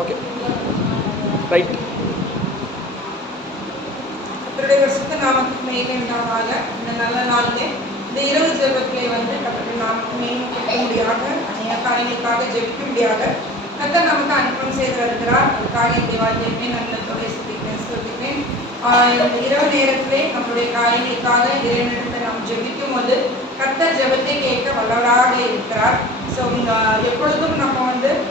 Okay right. கர்த்தருடைய பரிசுத்த நாமத்துக்கு மகிமை உண்டாவதாக. இந்த நல்ல நாளிலே இந்த இரவு ஜெபத்திலே கர்த்தருடைய நாமத்தை மேன்மைப்படுத்தும்படியாக அநேக காரியங்களுக்காக ஜெபிக்கும்படியாக கர்த்தர் நமக்கு அனுப்பம் செய்து வருகிறார். அதுக்காக இந்த வாழ்க்கையுமே நல்ல தொகை சொல்லிக்கிறேன். இந்த இரவு நேரத்திலே நம்முடைய காரியங்களுக்காக இறைவனிடத்தை நாம் ஜெபிக்கும் போது கர்த்தர் ஜெபத்தை கேட்க வல்லவராக இருக்கிறார். ஸோ எப்பொழுதும் நம்ம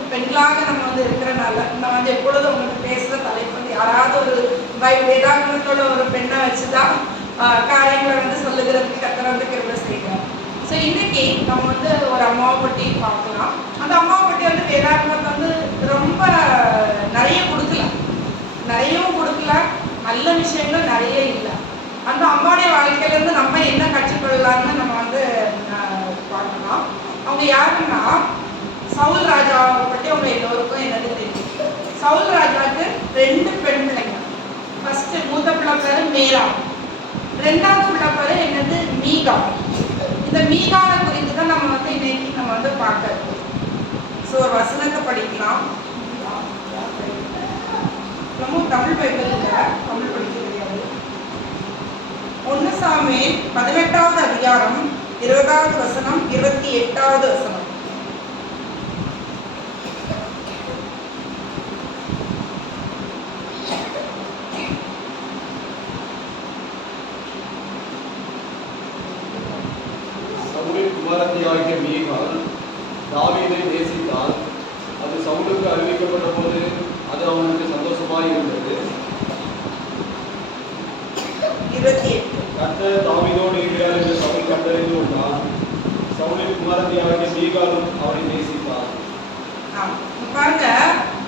பெண்களாக நம்ம இருக்கிறனால நான் எப்பொழுதும் உங்களுக்கு பேசுகிற தலைப்பு யாராவது ஒரு வேதாகமத்தோட ஒரு பெண்ணை வச்சு தான் காரியங்களை சொல்லுகிறதுக்கு கர்த்தர் கிருபை செய்கிறார். ஸோ இன்னைக்கு நம்ம ஒரு அம்மாவை பற்றி பார்க்கலாம். அந்த அம்மாவை பற்றி வேதாகமத்தை ரொம்ப நிறைய நிறையவும் கொடுக்கல, நல்ல விஷயங்கள் நிறைய இல்லை. அந்த அம்மாவுடைய வாழ்க்கையிலேருந்து நம்ம என்ன கற்றுக்கொள்ளலாம்னு நம்ம பார்க்கலாம். அவங்க யாருன்னா சவுல் ராஜாவை பற்றி அவங்க எல்லோருக்கும் என்னது தெரியும். சவுல் ராஜாவுக்கு 2 பெண் பிள்ளைங்க. ஃபர்ஸ்ட் மூத்த பிள்ளை பேரு மேரா, 2வது பிள்ளை பேரு என்னது மீகா. இந்த மீகாவை குறித்து தான் நம்ம இன்னைக்கு நம்ம பார்க்கறது. ஸோ ஒரு வசனத்தை படிக்கலாம். நம்ம தமிழ் பைபிள் இல்லை, தமிழ் படிக்க தெரியாது. 1 சாமுவேல் 18வது அதிகாரம் 20வது வசனம் 28வது வசனம். சவுலின் குமாரத்தியாகிய மீகாள் தாவீதை நேசித்தாள். அது சவுலுக்கு அறிவிக்கப்பட்ட போது அது அவனுக்கு சந்தோஷமாய் இருந்தது. 28. கர்த்தர் தாவீதோடு இருக்கிறார் என்று சவுல் கண்டறிந்து கொண்டான். சவுலின் குமாரத்தியாகிய மீகாளும் அவனை நேசித்தாள். பாருங்க,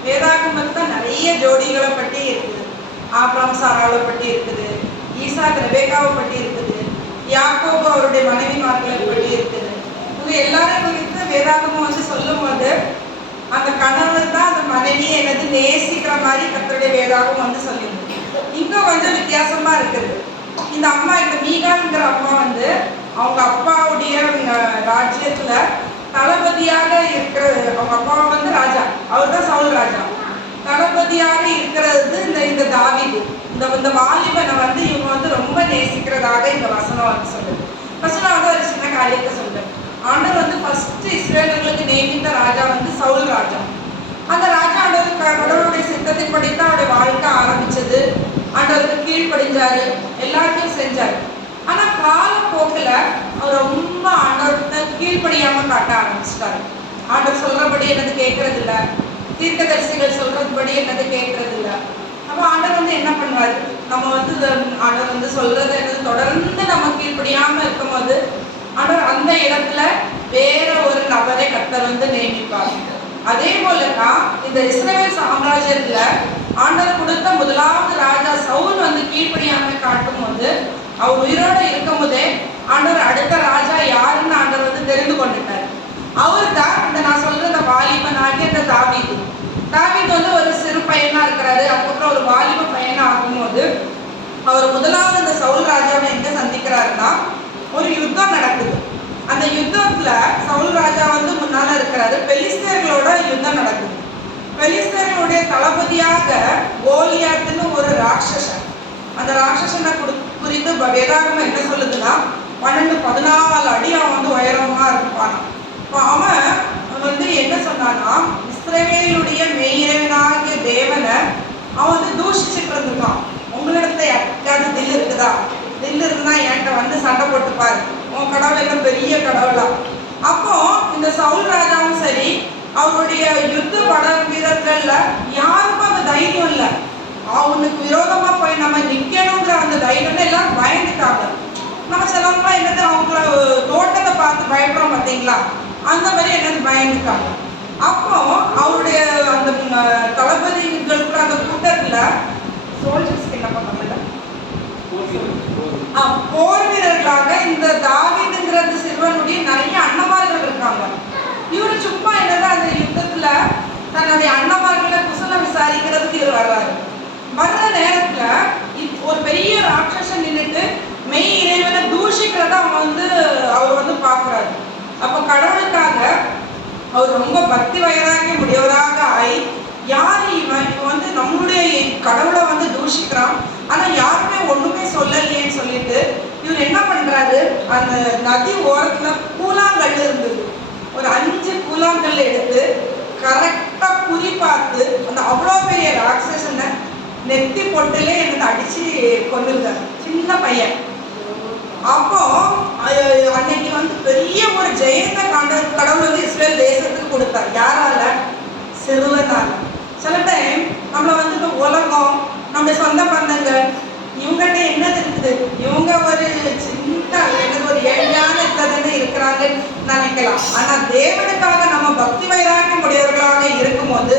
வேதாகமத்துல நிறைய ஜோடிகளை பற்றி இருக்குது. ஆபிரகாம் சாராளை பற்றி இருக்குது, ஈசாக் ரெபேக்காவை பற்றி இருக்குது, யாக்கோபு அவருடைய மனைவிமார்களை பற்றி இருக்குது. இவங்க எல்லாரும் குறித்து வேதாகமம் சொல்லும் போது அந்த கணவர் தான் அந்த மனைவியை என்னது நேசிக்கிற மாதிரி கர்த்தருடைய வேதாகமம் சொல்லியிருக்கு. இங்க கொஞ்சம் வித்தியாசமா இருக்குது. இந்த அம்மா, இந்த மீகாங்கிற அம்மா அவங்க அப்பாவுடைய ராஜ்யத்துல தளபதியாக இருக்கிற, அவங்க அப்பா ராஜா, அவர் தான் சவுல் ராஜா. தளபதியாக இருக்கிறது இந்த தாவீது. இந்த வாலிபனை இவங்க ரொம்ப நேசிக்கிறதாக இந்த வசனம் சொல்லுது. வசனம் ஒரு சின்ன காரியத்தை சொல்லுது. ஆண்டவர் ஃபர்ஸ்ட் இஸ்ரேலர்களுக்கு நியமித்த ராஜா சவுல் ராஜா. அந்த ராஜா கடவுளுடைய சித்தத்தின் படித்தான் அவருடைய வாழ்க்கை ஆரம்பிச்சது. ஆண்டவருக்கு கீழ்ப்படிஞ்சாரு, எல்லாத்தையும் செஞ்சாரு. ஆனா காலப்போக்கில் அவர் ரொம்ப ஆண்டவர்கிட்ட கீழ்ப்படியாம காட்ட ஆரம்பிச்சிட்டாரு. ஆண்டவர் சொல்றபடி என்னது கேட்கறது இல்லை, தீர்க்கதரிசிகள் சொல்றதுபடி என்னது கேட்கறது இல்லை. அப்போ ஆண்டவர் என்ன பண்ணுவாரு, நம்ம ஆண்டவர் சொல்றது என்னது தொடர்ந்து நம்ம கீழ்ப்படியாம இருக்கும் போது ஆண்டவர் அந்த இடத்துல வேற ஒரு நபரை கர்த்தர் நியமிப்பார். அதே போலதான் இந்த இஸ்ரவேல் சாம்ராஜ்யத்துல ஆண்டவர் கொடுத்த முதலாவது ராஜா சவுல் கீழ்ப்படியாம காட்டும் போது, அவர் உயிரோட இருக்கும் போதே ஆண்டவர் அடுத்த ராஜா யாருன்னு ஆண்டவர் தெரிந்து கொண்டுட்டார். அவர் தான் இந்த நான் சொல்ற இந்த வாலிபனாகிய இந்த தாவீது. தாவீது ஒரு சிறு பையனா இருக்கிறாரு. அதுக்கப்புறம் ஒரு வாலிப பையனா ஆகும்போது அவர் முதலாவது இந்த சவுல் ராஜாவை எங்க சந்திக்கிறாருன்னா, ஒரு யுத்தம் நடக்குது. அந்த யுத்தத்துல சவுல் ராஜா முன்னால இருக்கிறாரு. பெலிஸ்தர்களோட யுத்தம் நடக்குது. பெலிஸ்தர்களுடைய தளபதியாக கோலியாத்துன்னு ஒரு ராட்சசன். அந்த ராட்சசனை குறித்து வேதாகமம் என்ன சொல்லுதுன்னா, 12-14 அடி அவன் உயரமா இருப்பான். அவன் என்ன சொன்னான்னா, இஸ்ரவேலுடைய மெய்யிறைவனாகிய தேவனை அவன் தூஷிச்சுட்டு இருந்துட்டான். உங்களிடத்துல யாருக்காவது தில் இருக்குதா? தில் இருந்தா என்கிட்ட சண்டை போட்டுப்பாரு, உன் கடவுள் என்ன பெரிய கடவுளா? அப்போ இந்த சவுல் ராஜாவும் சரி, அவருடைய யுத்த பட வீரர்கள்ல யாருக்கும் அந்த தைரியம் இல்லை. அவனுக்கு விரோதமா போய் நம்ம நிக்கணுங்கிற அந்த தைரியம் எல்லாரும் பயந்துட்டாங்க. நம்ம சிலவங்களாம் என்னது அவங்கள தோட்டத்தை பார்த்து பயப்படுறோம் பார்த்தீங்களா, அந்த மாதிரி என்னது பயந்துட்டாங்க. அப்போ அவருடைய அந்த தளபதிகளுக்கு அந்த கூட்டத்துல சோல்ஜர்ஸ்க்கு என்ன பண்ணல, போர் வீரர்களாக இந்த தாவீதுங்கிற சிறுவனுடைய நிறைய அண்ணமார்கள் இருக்காங்க. இவரு சும்மா என்னது அந்த யுத்தத்துல தன்னுடைய அண்ணமார்களை குசலம் விசாரிக்கிறதுக்கு இவர் வர்றாரு. வர்ற நேரத்துல ஒரு பெரிய ராட்சசன் நின்றுட்டு மெய் இறைவனை தூஷிக்கிறத அவர் பாக்குறாரு. அப்ப கடவுளுக்காக அவர் ரொம்ப பக்தி வயராக முடியவராக ஆகி யார் தூஷிக்கிறான். ஆனா யாருமே ஒண்ணுமே சொல்லலையேன்னு சொல்லிட்டு இவர் என்ன பண்றாரு, அந்த நதி ஓரத்துல கூழாங்கல் இருந்தது, ஒரு 5 கூழாங்கல் எடுத்து கரெக்டா குறி பார்த்து அந்த அவ்வளோ பெரிய ராட்சசனை நெத்தி பொட்டிலே எனக்கு அடிச்சு கொண்டுருந்தார், சின்ன பையன். அப்போ அன்னைக்கு வந்து பெரிய ஒரு ஜெயத்தை கடவுள் வந்து இஸ்ரேல் தேசத்துக்கு கொடுத்தார். யாரால? சிறுவனால. சில டைம் நம்மளை வந்து இந்த உலகம், நம்ம சொந்த பந்தங்கள், இவங்ககிட்ட என்னது இருக்குது, இவங்க ஒரு சின்ன எனக்கு ஒரு ஏழையான தானே இருக்கிறாங்கன்னு நினைக்கலாம். ஆனா தேவனுக்காக நம்ம பக்தி வைராக்கியம் உடையவர்களாக இருக்கும்போது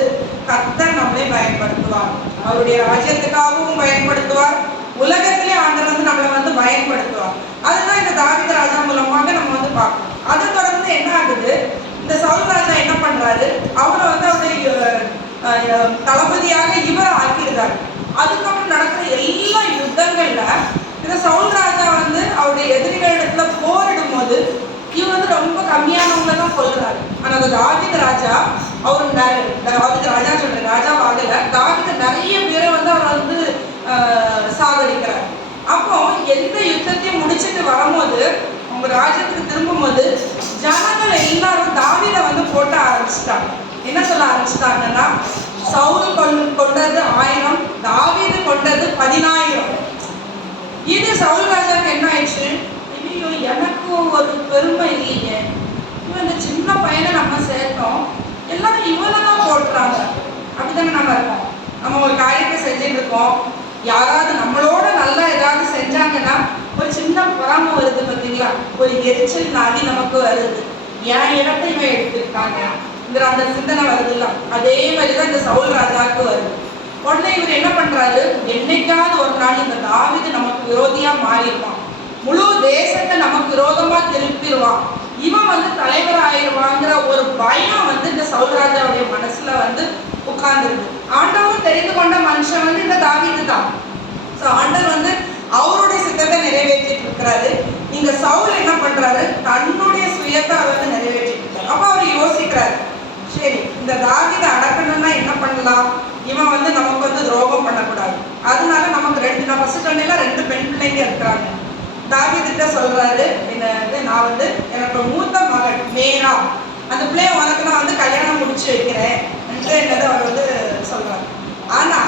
கர்த்தர் நம்மளை பயன்படுத்துவார், அவருடைய ராஜ்யத்துக்காகவும் பயன்படுத்துவார், உலகத்திலே ஆண்டவர் வந்து நம்மளை வந்து பயன்படுத்துவார். அதுதான் இந்த தாவீது ராஜா மூலமாக நம்ம வந்து பார்க்கணும். அதை தொடர்ந்து என்ன ஆகுது, இந்த சவுல் ராஜா என்ன பண்றாரு, அவரை வந்து அவருடைய தளபதியாக இவரை ஆக்கியிருக்காரு. அதுக்கப்புறம் நடக்கிற எல்லா யுத்தங்கள்ல இந்த சவுல் ராஜா வந்து அவருடைய எதிரிகளிடத்துல போரிடும் போது இவர் வந்து ரொம்ப கம்மியானவங்க தான் கொல்றாரு. ஆனா அந்த தாவீது ராஜா, அவர் தாவீது ராஜா சொல்ற ராஜாவாகல, தாவீது நிறைய பேரை வந்து அவர் வந்து சாகடிக்கிறார். அப்போ எந்த யுத்தத்தையும் முடிச்சுட்டு வரும்போது அவங்க ராஜ்யத்துக்கு திரும்பும் போது ஜனங்கள் எல்லாரும் தாவீதை வந்து போட்ட ஆரம்பிச்சிட்டாங்க. என்ன சொல்ல ஆரம்பிச்சிட்டாங்கன்னா, சவுல் கொண்டது 1000, தாவீது கொண்டது 10000. இது சவுல் ராஜாவுக்கு என்ன ஆயிடுச்சு, ஐயோ எனக்கு ஒரு பெருமை இல்லையே, இவன் இந்த சின்ன பையனை நம்ம சேர்த்தோம், எல்லாரும் இவனை தான் போட்டுறாங்க. அப்படித்தானே நம்ம இருக்கோம். நம்ம ஒரு காரியத்தை செஞ்சுட்டு இருக்கோம், யாராவது நம்மளோட நல்லா ஏதாவது செஞ்சாங்கன்னா ஒரு சின்ன பொறாமை வருது பார்த்தீங்களா, ஒரு எரிச்சல் நாடி நமக்கு வருது, என் இடத்தை இவன் எடுத்துருக்காங்க அந்த சிந்தனை வருதுல்ல. அதே மாதிரிதான் இந்த சவுல் ராஜாவுக்கு வருது. உடனே இவர் என்ன பண்றாரு, என்னைக்காவது ஒரு நாள் இந்த தாவீது நமக்கு விரோதியா மாறிடுவான், முழு தேசத்தை நமக்கு விரோதமா திருப்பிடுவான், இவன் வந்து தலைவர் ஆயிடுவாங்கிற ஒரு பயம் வந்து இந்த சவுல் ராஜாவுடைய மனசுல வந்து உட்கார்ந்துருக்கு. ஆண்டவர் தெரிந்து கொண்ட மனுஷன் வந்து இந்த தாவீது தான். ஸோ ஆண்டவர் வந்து அவருடைய சித்தத்தை நிறைவேற்றிட்டு இருக்கிறாரு. இங்க சவுல் என்ன பண்றாரு, தன்னுடைய சுயத்தை அவர் வந்து நிறைவேற்றிட்டு இருக்காரு. அப்ப அவர் யோசிக்கிறாரு, சரி இந்த தாவீதை அடக்கணும்னா என்ன பண்ணலாம், இவன் வந்து நமக்கு வந்து துரோகம் பண்ணக்கூடாது, அதனால நமக்கு நான் ஃபர்ஸ்ட் சொன்னேன் 2 பெண் பிள்ளைங்க இருக்கிறாங்க. தாவீதுகிட்ட சொல்றாரு, நான் வந்து எனக்கு மூத்த மகள் மேரா, அந்த பிள்ளைய உனக்கு நான் வந்து கல்யாணம் முடிச்சு வைக்கிறேன் என்னது அவர் வந்து சொல்றாரு. ஆனா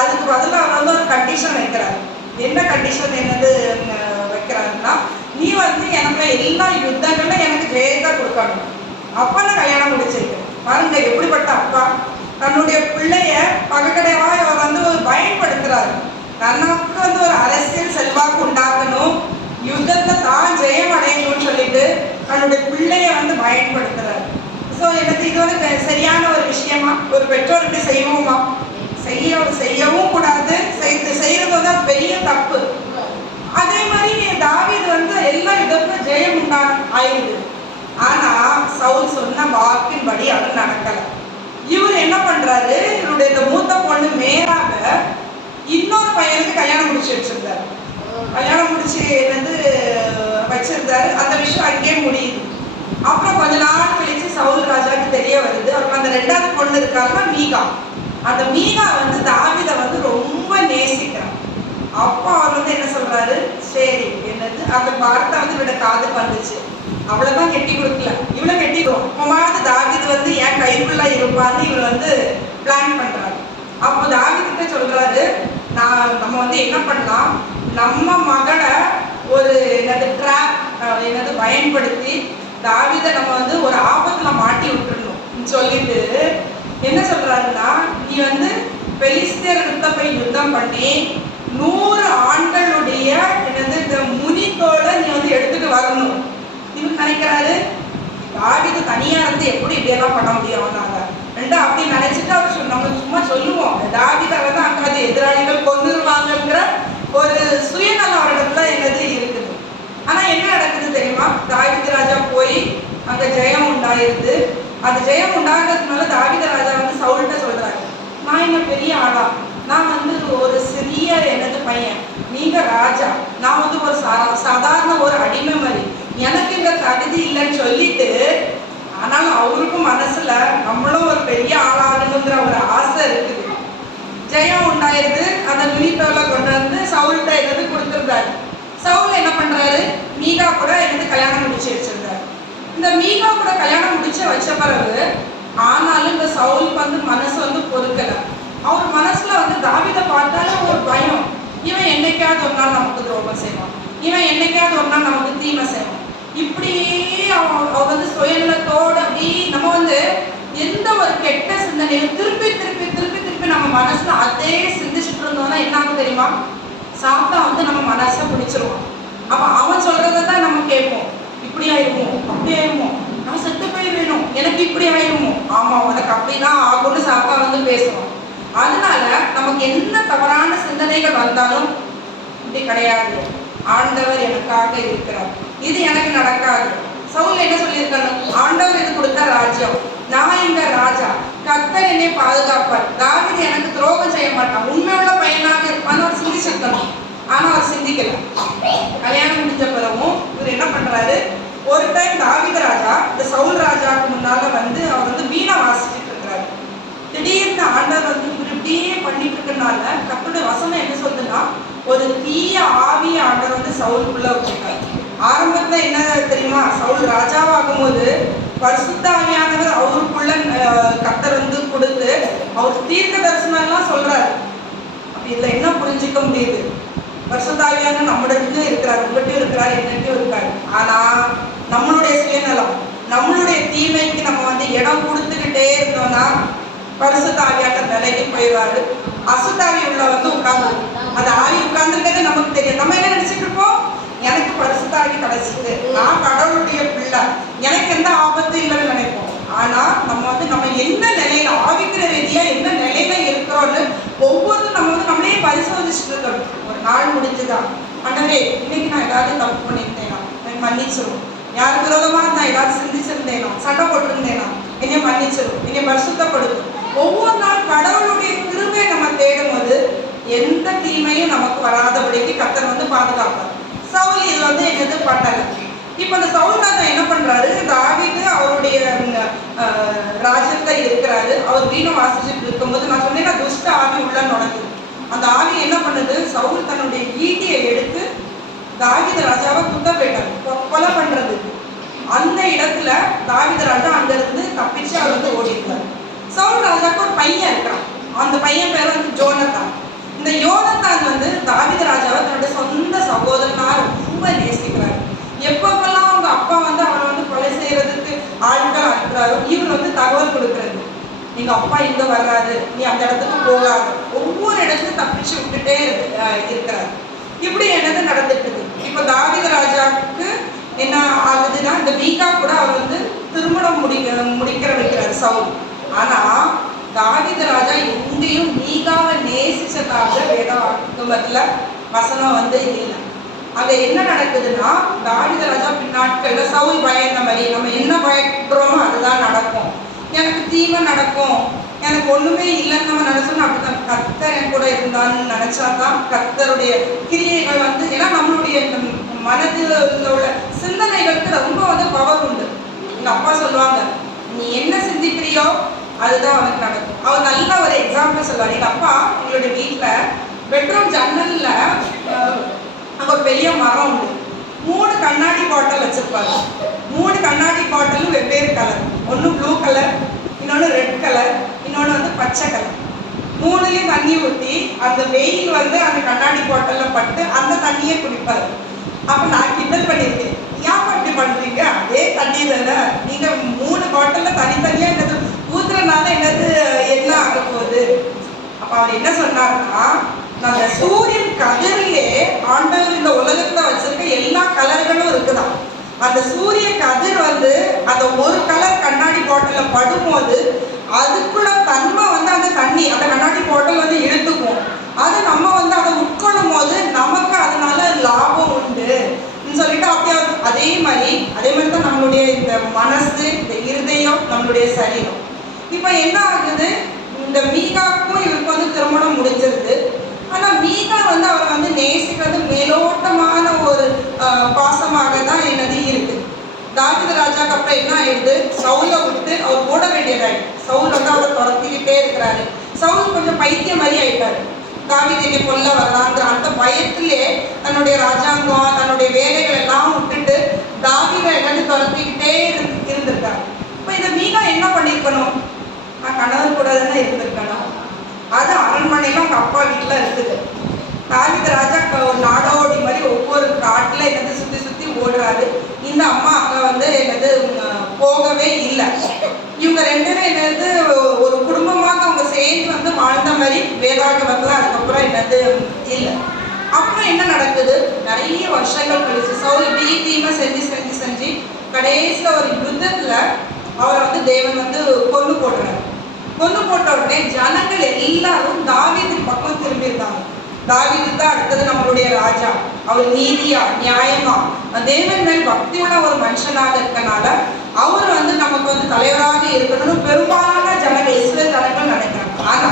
அதுக்கு பதில் அவர் வந்து ஒரு கண்டிஷன் வைக்கிறாரு. என்ன கண்டிஷன் என்னது வைக்கிறாருன்னா, நீ வந்து எனக்கு எல்லா யுத்தங்கள்ல எனக்கு ஜெயத்தை கொடுக்கணும், அப்பா நான் கல்யாணம் முடிச்சு வைக்கிறேன். பாருங்க எப்படிப்பட்ட அப்பா, தன்னுடைய பிள்ளைய பகக்கடைவா இவர் வந்து பயன்படுத்துறாரு. தனக்கு வந்து ஒரு அரசியல் செல்வாக்கு உண்டாக்கணும், யுத்தத்தை தான் ஜெயம் அடையணும்னு சொல்லிட்டு தன்னுடைய பிள்ளைய வந்து பயன்படுத்துறாரு. ஸோ எனக்கு இது வந்து சரியான ஒரு விஷயமா, ஒரு பெற்றோர் இப்படி செய்வோமா, செய்யவும் கூடாது, செய்யறது தான் பெரிய தப்பு. அதே மாதிரி தாவீது வந்து எல்லா யுத்தத்துக்கும் ஜெயம் ஆயிடுது. ஆனா சவுல் சொன்ன வாக்கின்படி அவர் நடக்கல. இவர் என்ன பண்றாரு, இவருடைய இந்த மூத்த பொண்ணு மேராக இன்னொரு பையனுக்கு கல்யாணம் முடிச்சு வச்சிருந்தாரு. கல்யாணம் முடிச்சு வச்சிருந்தாரு. அந்த விஷயம் அங்கேயே முடியுது. அப்புறம் கொஞ்ச நாள் கழிச்சு சவுல் ராஜாவுக்கு தெரிய வருது, அவருக்கு அந்த 2வது பொண்ணு இருக்காருன்னா மீகா, அந்த மீகா வந்து தாவீதை வந்து ரொம்ப நேசிக்கிறான். அப்போ அவர் வந்து என்ன சொல்றாரு, சரி அந்த வார்த்தை வந்து இவட காதுக்கு வந்துச்சு, அவ்வளவுதான் கெட்டி கொடுக்கல, இவ்வளவு கெட்டிடுவோம், அப்பமாவது தாவீது வந்து என் கைக்குள்ள இருப்பான்னு இவர் வந்து பிளான் பண்றாரு. அப்போ தாவீதுகிட்ட சொல்றாரு, நம்ம வந்து என்ன பண்ணலாம், நம்ம மகளை ஒரு ட்ராப் பயன்படுத்தி தாவீதை நம்ம வந்து ஒரு ஆபத்துல மாட்டி விட்டுறணும் சொல்லிட்டு என்ன சொல்றாருன்னா, நீ வந்து பெலிஸ்தியர்கிட்ட போய் யுத்தம் பண்ணி 100 ஆண்களுடைய இந்த முனித்தோட நீ வந்து எடுத்துட்டு வரணும். இவன் நினைக்கிறாரு, தாவீது தனியா இருந்து எப்படி இப்படியெல்லாம் பண்ண முடியும் அவனால அப்படி நினைச்சிட்டு அவர் நம்ம சும்மா சொல்லுவோம், தாவீதை வந்து அங்காது எதிராளிகள் கொண்டுருவாங்கங்கிற ஒரு சுயநலம் அவரிடத்துல இருக்குது. ஆனா என்ன நடக்குது தெரியுமா, தாவீது ராஜா போய் அங்க ஜெயம் உண்டாயிருது. அந்த ஜெயம் உண்டாகிறதுனால தாவீது ராஜா வந்து சவுல்கிட்ட சொல்றாரு, நான் என்ன பெரிய ஆளா, நான் வந்து ஒரு சிறிய பையன், நீங்க ராஜா, நான் வந்து ஒரு சாதாரண ஒரு அடிமை மாதிரி, எனக்கு இந்த தகுதி இல்லைன்னு சொல்லிட்டு, ஆனாலும் அவருக்கும் மனசுல நம்மளும் ஒரு பெரிய ஆளாகணுங்கிற ஒரு ஆசை இருக்குது. ஜெயம் உண்டாயிருது. அந்த நுனித்தோட பண்றாரு, மீகா கூட என்னது கல்யாணம் முடிச்சு வச்சிருந்தாரு. இந்த மீகா கூட கல்யாணம் முடிச்சு வச்ச பிறகு ஆனாலும் இந்த சவுலுக்கு வந்து மனசு வந்து பொறுக்கல. அவர் மனசுல வந்து தாவீதை பார்த்தாலே ஒரு பயம். இவன் என்னைக்காவது ஒரு நாள் நமக்கு துரோகம் செய்வான், இவன் என்னைக்காவது ஒரு நாள் நமக்கு தீமை செய்வான். இப்படியே அவ வந்து சுயநலத்தோடு அப்படி நம்ம வந்து எந்த ஒரு கெட்ட சிந்தனையும் திருப்பி திருப்பி திருப்பி திருப்பி நம்ம மனசுல அதே சிந்திச்சுட்டு இருந்தோம்னா என்ன ஆகும் தெரியுமா? சாப்பிட்டா வந்து நம்ம மனசை பிடிச்சிருவான். அப்ப அவன் சொல்றதை தான் நம்ம கேட்போம். இப்படி ஆயிருமோ, அப்படி ஆயிருமோ, நான் செத்து போய் வேணும், எனக்கு இப்படி ஆயிருமோ, ஆமா உனக்கு அப்படிதான் ஆகும்னு சாப்பிட்டா வந்து பேசுவோம். அதனால நமக்கு என்ன தவறான சிந்தனைகள் வந்தாலும் இப்படி கிடையாது, ஆண்டவர் எனக்காக இருக்கிறார், இது எனக்கு நடக்காது. சவுல் என்ன சொல்லியிருக்காரு? ஆண்டவர் இது கொடுத்த ராஜ்யம், நான் இந்த ராஜா, கர்த்தர் என்னை பாதுகாப்பார், தாவீது எனக்கு துரோகம் செய்ய மாட்டான், உண்மையுள்ள பையனாக இருப்பான்னு அவர் சிந்திச்சிருக்கணும். ஆனா அவர் சிந்திக்கல. கல்யாணம் முடிஞ்ச பிறகும் இவர் என்ன பண்றாரு? ஒரு டைம் தாவீது ராஜா இந்த சவுல் ராஜாவுக்கு முன்னால வந்து அவர் வந்து வீணை வாசிச்சுட்டு இருக்கிறாரு. திடீர்னு ஆண்டவர் வந்து இவர் இப்படியே பண்ணிட்டு இருக்கனால கர்த்தருடைய வசனம் என்ன சொல்லுதுன்னா, ஒரு தீய ஆவிய ஆண்டவர் வந்து சவுலுக்குள்ள வச்சிருக்காரு. ஆரம்பத்துல என்ன தெரியுமா? சவுல் ராஜாவாகும் போது பரிசுத்த ஆவியானவர் அவருக்குள்ள கர்த்தர் வந்து கொடுத்து அவர் தீர்க்க தரிசனம் எல்லாம் சொல்றாரு. அப்ப இதுல என்ன புரிஞ்சுக்க முடியுது? பரிசுத்த ஆவியானவர் நம்மிடத்துலயும் இருக்கிறார், உங்கள்கிட்டயும் இருக்கிறார், என்னட்டையும் இருக்காரு. ஆனா நம்மளுடைய சுயநலம், நம்மளுடைய தீமைக்கு நம்ம வந்து இடம் கொடுத்துக்கிட்டே இருந்தோம்னா பரிசுத்த ஆவியானவர் விலகி போயிடுவாரு. அசுத்தாவி உள்ள வந்து உட்கார்ந்து அந்த ஆவி உட்கார்ந்துருக்கிறது நமக்கு தெரியும். நம்ம என்ன நினைச்சிட்டு இருப்போம்? எனக்கு பரிசுத்த ஆவி கிடைச்சிது, நான் கடவுளுடைய பிள்ளை, எனக்கு எந்த ஆபத்து இல்லைன்னு நினைப்போம். ஆனா நம்ம வந்து நம்ம என்ன நிலையில, ஆவிக்கிற ரீதியா என்ன நிலையில இருக்கிறோம்னு ஒவ்வொருத்தரும் நம்ம வந்து நம்மளே பரிசோதிச்சுட்டு இருக்கணும். ஒரு நாள் முடிஞ்சுதான், ஆண்டவரே இன்னைக்கு நான் ஏதாவது தப்பு பண்ணியிருந்தேனா எனக்கு மன்னிச்சிடும், யாருக்கு விரோதமா நான் ஏதாவது சிந்திச்சிருந்தேனா, சண்டை போட்டிருந்தேனா என்னை மன்னிச்சிடும், என்னை பரிசுத்தப்படுத்தும். ஒவ்வொரு நாள் கடவுளுடைய கிருபையை நம்ம தேடும் போது எந்த தீமையும் நமக்கு வராதபடிக்கு கர்த்தர் வந்து பாதுகாப்பார். சவுல் இது வந்து என்னது பண்ணல. இப்ப அந்த சவுல் ராஜா என்ன பண்றாரு? தாவீது அவருடைய ராஜ்யத்துல இருக்கிறாரு. அவர் வீணை வாசிச்சுட்டு இருக்கும்போது நான் சொன்னேன் துஷ்ட ஆவி உள்ள நுழைஞ்சு அந்த ஆவி என்ன பண்ணுது? சவுல் தன்னுடைய ஈட்டியை எடுத்து தாவீது ராஜாவை குத்த போயிட்டாரு, கொலை பண்றது. அந்த இடத்துல தாவீது ராஜா அங்க இருந்து தப்பிச்சு அவர் வந்து ஓடிட்டார். சவுல் ராஜாவுக்கு ஒரு பையன் இருக்கிறான். அந்த பையன் பேர் வந்து ஜோனத்தான். இந்த யோனத்தான் வந்து தாவீது ராஜாவை தன்னுடைய சொந்த சகோதரனா ரொம்ப நேசிக்கிறாரு. எப்பப்பெல்லாம் அவங்க அப்பா வந்து அவரை வந்து கொலை செய்யறதுக்கு ஆட்கள் அனுப்புறாரு, இவர் வந்து தகவல் கொடுக்கறது, நீங்க அப்பா இங்க வர்றாரு, நீ அந்த இடத்துக்கு போகாது, ஒவ்வொரு இடத்துக்கும் தப்பிச்சு விட்டுட்டே இருக்கிறாரு. இப்படி என்னது நடந்துட்டு இருக்கு. இப்ப தாவீது ராஜாவுக்கு என்ன ஆகுதுன்னா, இந்த மீகா கூட அவர் வந்து திருமணம் முடிக்கிற வைக்கிறாரு சவுல். ஆனா தாவீது ராஜா எங்கேயும் மீகாவை நேசிச்சதாக வேதாகமத்துல வசனம் வந்து இல்லை. அங்க என்ன நடக்குதுன்னா, தாவீது ராஜா பின்னாட்கள்ல சவுல் பயந்த மாதிரி நம்ம என்ன பயப்படுறோமோ அதுதான் நடக்கும், எனக்கு தீமை நடக்கும், எனக்கு ஒண்ணுமே இல்லைன்னு நம்ம நினைச்சோம்னா அப்படிதான். கர்த்தர் என் கூட இருந்தான்னு நினைச்சாதான் கர்த்தருடைய கிரியைகள் வந்து, ஏன்னா நம்மளுடைய மனதில் உள்ள சிந்தனைகளுக்கு ரொம்ப வந்து பவர் உண்டு. எங்க அப்பா சொல்லுவாங்க, நீ என்ன சிந்திக்கிறியோ அதுதான் அவனுக்கு நடக்கும். அவர் நல்ல ஒரு எக்ஸாம்பிள் சொல்லுவார். எங்க அப்பா எங்களுடைய வீட்டுல பெட்ரூம் ஜன்னல்ல அங்க ஒரு பெரிய மரம் உண்டு. 3 கண்ணாடி பாட்டில் வச்சிருப்பாரு. 3 கண்ணாடி பாட்டிலும் வெவ்வேறு கலர், ஒன்று ப்ளூ கலர், இன்னொன்று ரெட் கலர், இன்னொன்று வந்து பச்சை கலர். 3லையும் தண்ணி ஊற்றி அந்த வெயில் வந்து அந்த கண்ணாடி பாட்டில்ல பட்டு அந்த தண்ணியை குடிப்பாரு. அப்ப நான் கிண்டல் பண்ணியிருக்கேன், ஏன் இப்படி பண்றீங்க, அதே தண்ணி தானே, நீங்க 3 பாட்டில்ல தனித்தனியா என்னது ஊத்துறதுனால என்னது என்ன ஆக போகுது? அப்ப அவர் என்ன சொன்னார்னா, அந்த சூரியன் கதிரிலே ஆண்டவர் இந்த உலகத்துல வச்சிருக்க எல்லா கலர்களும் இருக்குதான். அந்த சூரிய கதிர் வந்து அந்த ஒரு கலர் கண்ணாடி பாட்டில படும்போது அதுக்குள்ள தன்மை வந்து அந்த தண்ணி அந்த கண்ணாடி பாட்டில் வந்து இழுத்துக்கும். அது நம்ம வந்து அதை உட்கொள்ளும் போது நமக்கு அதனால லாபம் உண்டு சொல்லிட்டு அப்படியே அதே மாதிரி தான் நம்மளுடைய இந்த மனசு, இந்த இருதயம், நம்மளுடைய சரீரம். இப்ப என்ன ஆகுது? இந்த மீகாவுக்கும் இவருக்கு வந்து திருமணம் முடிஞ்சிருது. ஆனா மீகா வந்து அவரை வந்து நேசிக்கிறது மேலோட்டமான ஒரு பாசமாக தான் என்னது இருக்கு. தாவீது ராஜாக்கு அப்புறம் என்ன ஆயிடுது? சவுலை விட்டு அவர் ஓட வேண்டியதாயிடுது. சவுல் வந்து அவரை துரத்திக்கிட்டே இருக்கிறாரு. சவுல் கொஞ்சம் பைத்தியம் மாதிரி ஆயிட்டாரு. தாவீது என்னை கொல்ல வரலாங்கிற அந்த பயத்திலே தன்னுடைய ராஜாங்கம் தன்னுடைய வேலைகள் எல்லாம் விட்டுட்டு தாவீதை என்னது துரத்திக்கிட்டே இருந்திருக்காரு. இப்போ இதை மீகா என்ன பண்ணியிருக்கணும்? நான் கணவர் கூட தானே இருந்திருக்கணும். அது அரண்மனையில அவங்க அப்பா வீட்டில் இருக்குது. தாவீது ராஜா ஒரு நாடோடி மாதிரி ஒவ்வொரு காட்டில் என்னது சுற்றி சுற்றி ஓடுறாரு. இந்த அம்மா அக்கா வந்து என்னது போகவே இல்லை. இவங்க ரெண்டு பேரும் என்னது ஒரு குடும்பமாக அவங்க சேர்ந்து வந்து வாழ்ந்த மாதிரி வேதாகமத்தில் அதுக்கப்புறம் என்னது இல்லை. அப்புறம் என்ன நடக்குது? நிறைய வருஷங்கள் கழிச்சு சவுல் இப்படி தீமை செஞ்சு செஞ்சு செஞ்சு கடைசியில் ஒரு யுத்தத்தில் அவரை வந்து தேவன் வந்து கொண்டு போடுறாரு. கொண்டு போட்ட உடனே ஜனங்கள் எல்லாரும் தாவீது பக்கம் திரும்பியிருந்தாங்க. தாவீது தான் அடுத்தது நம்மளுடைய ராஜா, அவர் நீதியா நியாயமா தேவன் மேல் பக்தி உள்ள ஒரு மனுஷனாக இருக்கனால அவர் வந்து நமக்கு வந்து தலைவராக இருக்கணும்னு பெரும்பாலான ஜனங்கள் இஸ்ரேல் ஜனங்கள் நினைக்கிறாங்க. ஆனா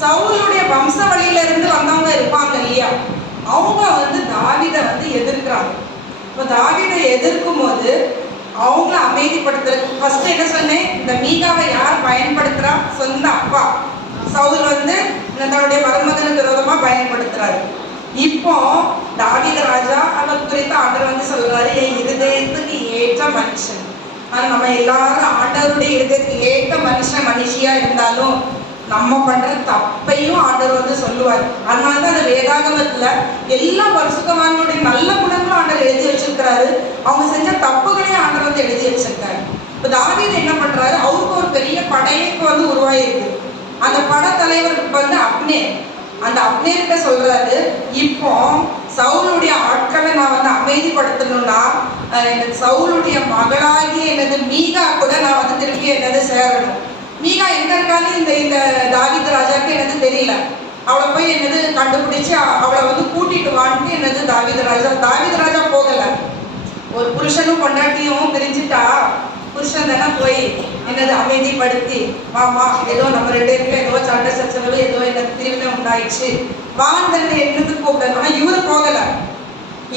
சவுலுடைய வம்ச வழியில இருந்து வந்தவங்க இருப்பாங்க இல்லையா, அவங்க வந்து தாவீதை வந்து எதிர்க்கிறாங்க. இப்போ தாவீதை எதிர்க்கும் போது அவங்கள அமைதிப்படுத்துறது ஃபர்ஸ்ட் என்ன சொன்னேன், இந்த மீகாவை யார் பயன்படுத்துறா? சொந்த அப்பா சவுல் வந்து தன்னுடைய மருமகனுக்கு விரோதமா பயன்படுத்துறாரு. இப்போ தாவீது ராஜா அவர் குறித்து ஆண்டவர் வந்து சொல்றாரு, என் இருதயத்துக்கு ஏற்ற மனுஷன். ஆனா நம்ம எல்லாரும் ஆண்டவருடைய இருதயத்துக்கு ஏற்ற மனுஷன் மனுஷியா இருந்தாலும் நம்ம பண்ற தப்பையும் ஆண்டவர் வந்து சொல்லுவார். அதனாலதான் அந்த வேதாகமத்துல எல்லா பரிசுத்தவான்களுடைய நல்ல குணங்களும் ஆண்டவர் எழுதி வச்சிருக்கிறாரு, அவங்க செஞ்ச தப்புகளையும் ஆண்டவர் வந்து எழுதி வச்சிருக்காரு. இப்போ தாவீது என்ன பண்றாரு, அவருக்கு ஒரு பெரிய படையைக்கு வந்து உருவாயிருக்கு. அந்த படைத்தலைவருக்கு வந்து அப்னேர், அந்த அப்னேர்கிட்ட சொல்றாரு, இப்போ சவுலுடைய ஆட்களை நான் வந்து அமைதிப்படுத்தணும்னா எனக்கு சவுலுடைய மகளாகி எனது மீகா கூட நான் வந்து திருப்பி என்னது சேரணும். மீகா எங்க இருக்கான்னு இந்த தாவீது ராஜாவுக்கு என்னது தெரியல. அவளை போய் என்னது கண்டுபிடிச்சு அவளை வந்து கூட்டிட்டு வான்னு என்னது தாவீது ராஜா போகல. ஒரு புருஷனும் பொண்டாட்டியும் பிரிஞ்சுட்டா புருஷன் தானே போய் என்னது அமைதிப்படுத்தி, வாமா ஏதோ நம்ம ரெண்டு பேருக்கு ஏதோ சண்டை சச்சரவு ஏதோ எனக்கு பிரிவினை உண்டாயிடுச்சு வான் தன்னை என்னது கூப்பிடணும். ஆனால் இவரு போகல.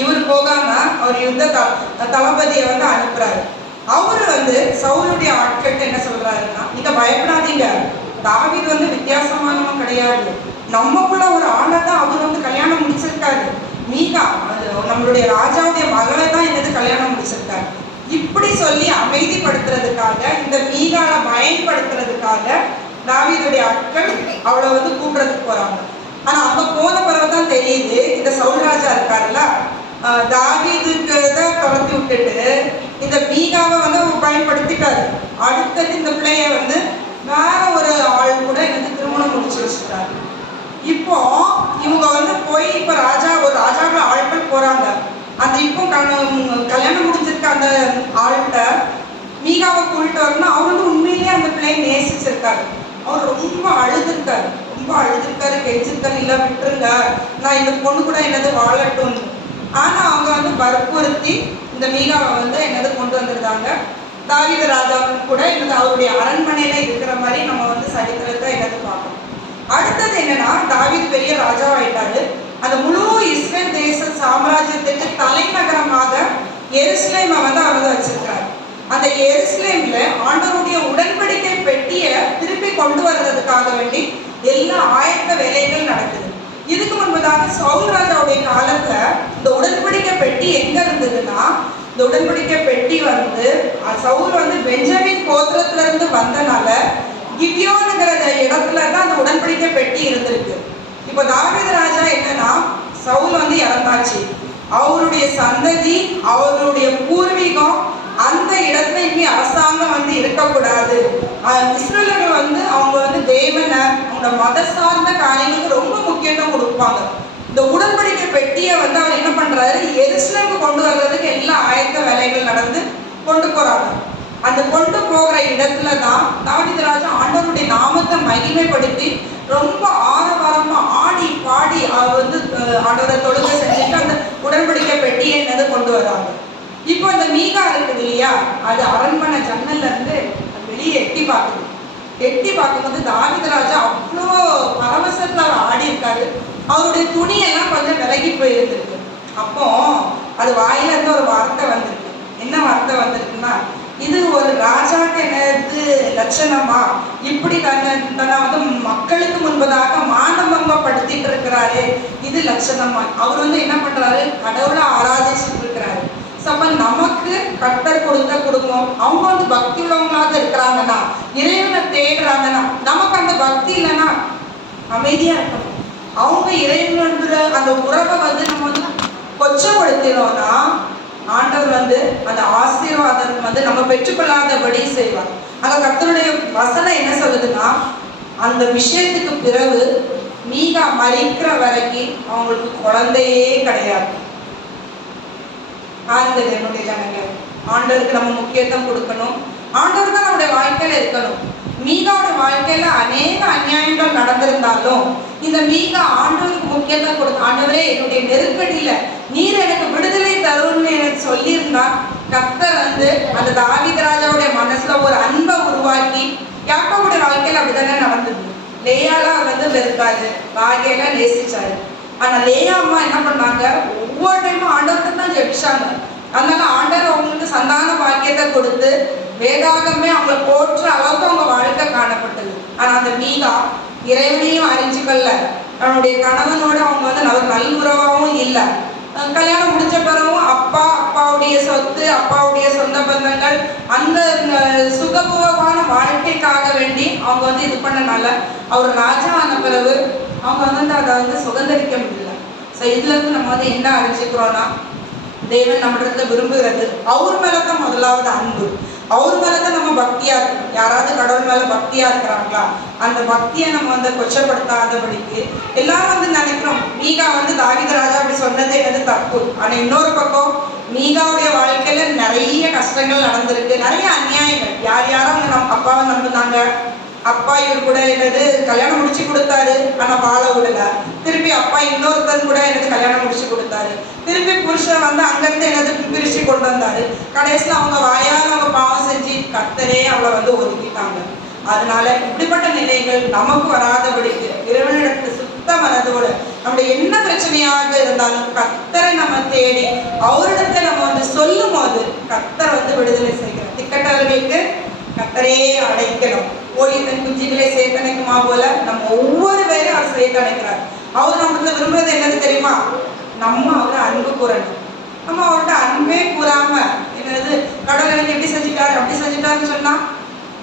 இவர் போகாம அவர் யுத்த தளபதியை வந்து அனுப்புறாரு. அவரு வந்து சவுலுடைய ஆட்கள்கிட்ட என்ன சொல்றாருன்னா, நீங்க பயப்படாதீங்க, தாவீது வந்து வித்தியாசமானவன் கிடையாது, நம்மக்குள்ள ஒரு ஆளை தான் அவர் வந்து கல்யாணம் முடிச்சிருக்காரு. மீகா அது நம்மளுடைய ராஜாவுடைய மகளை தான் என்னது கல்யாணம் முடிச்சிருக்காரு. இப்படி சொல்லி அமைதிப்படுத்துறதுக்காக இந்த மீகாவை பயன்படுத்துறதுக்காக தாவீதுடைய ஆட்கள் அவளை வந்து கூப்பிடுறதுக்கு போறாங்க. ஆனா அங்க போன பிறகுதான் தெரியுது, இந்த சவுல் ராஜா இருக்காருல்ல, தாவீதுக்கு தான் துரத்தி விட்டுட்டு இந்த மீகாவை வந்து பயன்படுத்திட்டாரு. அடுத்தது இந்த பிள்ளைய வந்து வேற ஒரு ஆள் கூட எனக்கு திருமணம் முடிச்சு வச்சுட்டாரு. இப்போ இவங்க வந்து போய் இப்போ ஒரு ராஜாக்கள் ஆட்கள் போறாங்க. அந்த இப்போ கல்யாணம் முடிஞ்சிருக்க அந்த ஆள்கிட்ட மீகாவை கூப்பிட்டு வரணும். அவர் வந்து உண்மையிலேயே அந்த பிள்ளையை நேசிச்சிருக்காரு. அவர் ரொம்ப அழுதுருக்காரு, கெஞ்சிருக்காரு, இல்லை விட்டுருங்க, நான் இந்த பொண்ணு கூட என்னது வாழட்டும். ஆனா அவங்க வந்து வற்புறுத்தி இந்த மீகாவை வந்து என்னது கொண்டு வந்துருந்தாங்க. தாவீது ராஜாவுக்கு கூட என்னது அவருடைய அரண்மனையில இருக்கிற மாதிரி நம்ம வந்து சரித்திரத்தை என்னது பார்க்கணும். அடுத்தது என்னன்னா, தாவீது பெரிய ராஜாவாயிட்டாரு. அந்த முழு இஸ்ரேல் தேச சாம்ராஜ்யத்துக்கு தலைநகரமாக எருசலேமை வந்து அவர் வச்சிருக்காரு. அந்த எருசலேம்ல ஆண்டவருடைய உடன்படிக்கை பெட்டியை திருப்பி கொண்டு வர்றதுக்காக வேண்டி எல்லா ஆயத்த வேலைகள் நடக்குது. இதுக்கு முன்பதாக சவுல் ராஜாவுடைய காலத்துல இந்த உடன்படிக்கை பெட்டி எங்க இருந்ததுன்னா, இந்த உடன்படிக்கை பெட்டி வந்து சவுல் வந்து பெஞ்சமின் கோத்திரத்துல இருந்து வந்தனால கிபியோனுங்கிற இடத்துல தான் அந்த உடன்படிக்கை பெட்டி இருந்திருக்கு. இப்போ தாவீது ராஜா என்னன்னா, சவுல் வந்து இறந்தாச்சு, அவருடைய சந்ததி அவருடைய பூர்வீகம் அந்த இடத்துல இனி அரசாங்கம் வந்து இருக்கக்கூடாது. இஸ்ரேலர்கள் வந்து அவங்க வந்து தேவனை அவங்களோட மத சார்ந்த காரியங்களுக்கு ரொம்ப முக்கியத்துவம் கொடுப்பாங்க. இந்த உடன்படிக்கை பெட்டியை வந்து அவர் என்ன பண்றாரு, எருசலேமுக்கு கொண்டு வர்றதுக்கு எல்லா ஆயத்த வேலைகள் நடந்து கொண்டு போறாங்க. அந்த கொண்டு போகிற இடத்துல தான் தாவீது ராஜா ஆண்டவருடைய நாமத்தை மகிமைப்படுத்தி ரொம்ப ஆரவாரமா ஆடி பாடி அவர் வந்து ஆண்டவரை தொழுகை செஞ்சுட்டு அந்த உடன்படிக்கை பெட்டியை என்னது கொண்டு வராங்க. இப்போ அந்த மீகா இருக்குது இல்லையா, அது அரண்மனை ஜன்னல்ல இருந்து வெளியே எட்டி பார்க்கும்போது தாவீது ராஜா அவ்வளோ பரவசத்துல அவர் ஆடி இருக்காரு. அவருடைய துணியெல்லாம் கொஞ்சம் விலகி போயிருந்திருக்கு. அப்போ அது வாயில இருந்து ஒரு வார்த்தை வந்திருக்கு. என்ன வார்த்தை வந்திருக்குன்னா, இது ஒரு ராஜாக்கு என்னது லட்சணமா, இப்படி தன்னை வந்து மக்களுக்கு முன்பதாக மானபங்கப்படுத்திட்டு இருக்க இருக்கிறாரே இது லட்சணமா. அவர் வந்து என்ன பண்றாரு, கடவுளை ஆராதிச்சுட்டு இருக்கிறாரு. அப்ப நமக்கு கர்த்தர் கொடுத்த குடும்பம், அவங்க வந்து பக்தி உள்ளவங்களாக இருக்கிறாங்கன்னா, இறைவனை தேடுறாங்கன்னா, நமக்கு அந்த பக்தி இல்லைன்னா அமைதியா இருக்கணும். அவங்க இறைவன்ற அந்த உறவை வந்து நம்ம வந்து கொச்சப்படுத்தினோம்னா ஆண்டவர் வந்து அந்த ஆசீர்வாதம் வந்து நம்ம பெற்றுக்கொள்ளாதபடி செய்வார். அங்க கர்த்தருடைய வசனம் என்ன சொல்லுதுன்னா, அந்த விஷயத்துக்கு பிறகு மீகா மறிக்கிற வரைக்கும் அவங்களுக்கு குழந்தையே கிடையாது. ஆறுதல் என்னுடைய ஜனங்கள், ஆண்டவருக்கு நம்ம முக்கியத்துவம் கொடுக்கணும். ஆண்டவர் தான் நம்முடைய வாழ்க்கையில இருக்கணும். மீகாவோட வாழ்க்கையில அநேக அநியாயங்கள் நடந்திருந்தாலும் இந்த மீகா ஆண்டவருக்கு முக்கியத்துவம் கொடுக்க, ஆண்டவரே என்னுடைய நெருக்கடியில நீர் எனக்கு விடுதலை தரும்னு எனக்கு சொல்லியிருந்தா, கர்த்தர் வந்து அந்த தாவீது ராஜாவுடைய மனசுல ஒரு அன்பை உருவாக்கி, யாக்கோபுடைய வாழ்க்கையில அப்படித்தானே நடந்தது. லேயாலாம் வந்து வெறுக்காது, ராகேலாம் நேசிச்சாரு. ஆனா லேயா அம்மா என்ன பண்ணாங்க, ஒவ்வொரு டைமும் ஆண்டவர்கிட்ட தான் ஜெபிச்சாங்க. அதனால ஆண்டவர் அவங்களுக்கு சந்தான பாக்கியத்தை கொடுத்து வேதாகமே அவங்களை போற்ற அளவுக்கு அவங்க வாழ்க்கை காணப்பட்டது. ஆனா அந்த மீகா இறைவனையும் அறிஞ்சுக்கல, அவனுடைய கணவனோட அவங்க வந்து நல்லுறவாகவும் இல்லை. கல்யாணம் முடிஞ்ச பிறகும் அப்பாவுடைய சொத்து, அப்பாவுடைய சொந்த பந்தங்கள், அந்த சுகபோகமான வாழ்க்கைக்காக வேண்டி அவங்க வந்து இது பண்ணனால அவர் ராஜா ஆன பிறகு அவங்க வந்து அதை வந்து சுதந்திரிக்க முடியல. ஸோ இதுல இருந்து நம்ம வந்து என்ன அறிஞ்சுக்கிறோம்னா, தேவன் நம்மளிடத்துல விரும்புகிறது அவர் மேலதான் முதலாவது அன்பு, அவர் மேலதான் நம்ம பக்தியா இருக்கணும். யாராவது கடவுள் மேல பக்தியா இருக்கிறாங்களா, அந்த பக்தியை நம்ம வந்து கொச்சப்படுத்தாதபடிக்கு. எல்லாரும் வந்து நினைக்கிறோம் மீகா வந்து தாவீது ராஜா அப்படி சொன்னதே வந்து தப்பு. ஆனா இன்னொரு பக்கம் மீகாவுடைய வாழ்க்கையில நிறைய கஷ்டங்கள் நடந்திருக்கு, நிறைய அநியாயங்கள். யாரும் அவங்க நம்ம அப்பாவை நம்பினாங்க, அப்பா இவர் கூட என்னது கல்யாணம் முடிச்சு கொடுத்தாரு, ஆனா வாழ விடல. திருப்பி அப்பா இன்னொருத்தர் கூட எனக்கு கல்யாணம் முடிச்சு கொடுத்தாரு, திருப்பி புருஷன் வந்து அங்கிருந்து என்னது பிரிச்சு கொண்டு வந்தாரு. கடைசியில் அவங்க வாயால் அவங்க பாவம் செஞ்சு கர்த்தரே அவளை வந்து ஒதுக்கிட்டாங்க. அதனால இப்படிப்பட்ட நிலைகள் நமக்கு வராதபடிக்கு இறைவனிடத்துல சுத்த மனதோடு நம்முடைய என்ன பிரச்சனையாக இருந்தாலும் கர்த்தரை நம்ம தேடி அவரிடத்தை நம்ம வந்து சொல்லும் போது கர்த்தர் வந்து விடுதலை செய்கிறார். திக்கட்டவர்களுக்கு கர்த்தரே அடைக்கணும். ஓடி தன் குஞ்சுகளை சேர்த்தனைக்குமா போல நம்ம ஒவ்வொரு பேரும் அவர் சேர்த்தனைக்கிறார். அவர் நம்மள விரும்புறது என்னது தெரியுமா, நம்ம அவரை அன்பு கூறணும். நம்ம அவர்கிட்ட அன்பே கூறாம என்னது கடவுள் எனக்கு எப்படி செஞ்சுட்டாரு அப்படி செஞ்சுட்டாருன்னு சொன்னா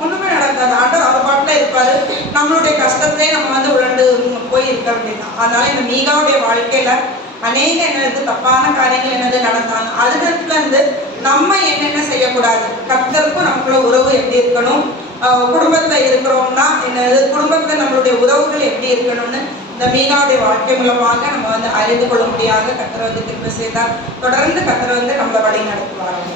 ஒண்ணுமே நடக்காது. ஆண்டவர் அவர் பாட்டுல இருப்பாரு, நம்மளுடைய கஷ்டத்திலே நம்ம வந்து உழண்டு போய் இருக்க வேண்டியதுதான். அதனால இந்த மீகாவுடைய வாழ்க்கையில அநேக என்னது தப்பான காரியங்கள் என்னது நடந்தாங்க. அதுல இருந்து நம்ம என்னென்ன செய்யக்கூடாது, கர்த்தருக்கும் நமக்குள்ள உறவு எப்படி இருக்கணும், குடும்பத்துல இருக்கிறோம்னா என்னது குடும்பத்துல நம்மளுடைய உறவுகள் எப்படி இருக்கணும்னு இந்த மீகாவுடைய வாழ்க்கை மூலமாக நம்ம வந்து அறிந்து கொள்ள முடியாத கர்த்தர் வந்து திரும்ப செய்தார். தொடர்ந்து கர்த்தர் வந்து நம்மளை வழி நடத்துவாங்க.